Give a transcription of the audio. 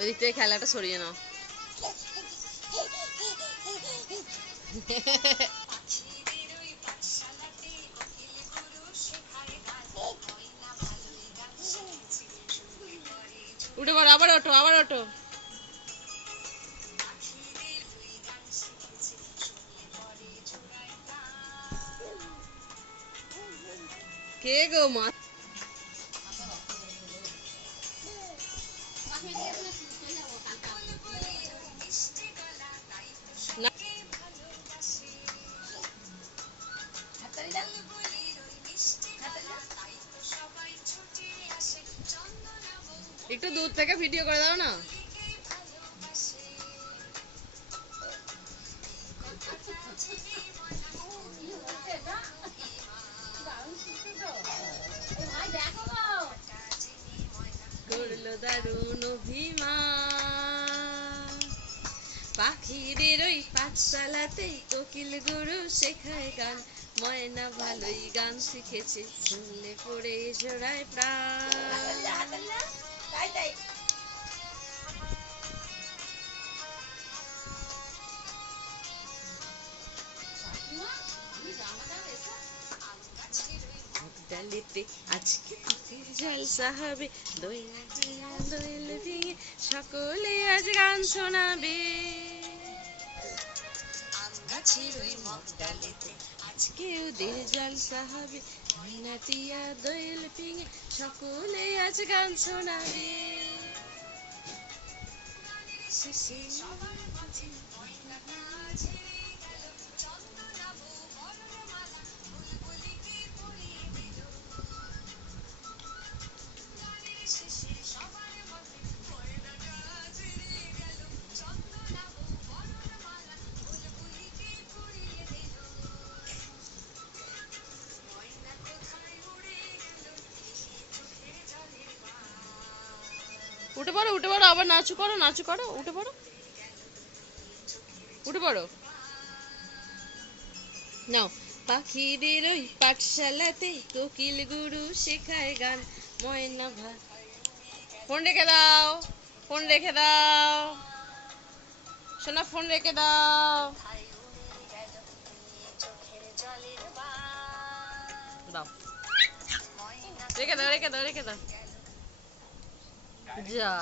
ওই দিক থেকে খেলাটা সরিয়ে নাও। উঠে পড়ো, আবার ওঠো, আবার ওঠো। কে গো মা? একটু দূর থেকে ভিডিও করে দাও না। করলো দারুণ অভিমান, পাখিদের ওই পাঠশালাতে কোকিল গুরু শেখায় গান, ময়না ভালোই গান শিখেছে, শুনলে পড়ে জোড়ায় প্রাণ। ডালেতে আজকে পাখির জলসা হবে, দোয়েল দিয়ে সকলে আজ গান শোনাবে। আম গাছের ওই মগ ডালেতে আজকে ওদের জলসা হবে, নাচিয়া দোয়েল পিঙে সকলে আজ গান শোনাবে। উঠে পড়ো, উঠে পড়ো, আবার নাচু করো, নাচু করো, উঠে পড়ো, উঠে পড়ো। নাও। পাখিদের ওই পাঠশালাতে কোকিল গুরু শেখায় গান, ময়না ভাই। ফোন রেখে দাও, ফোন রেখে দাও সোনা, ফোন রেখে দাও। দাও, রেখে দাও, রেখে দাও, রেখে দাও। যা।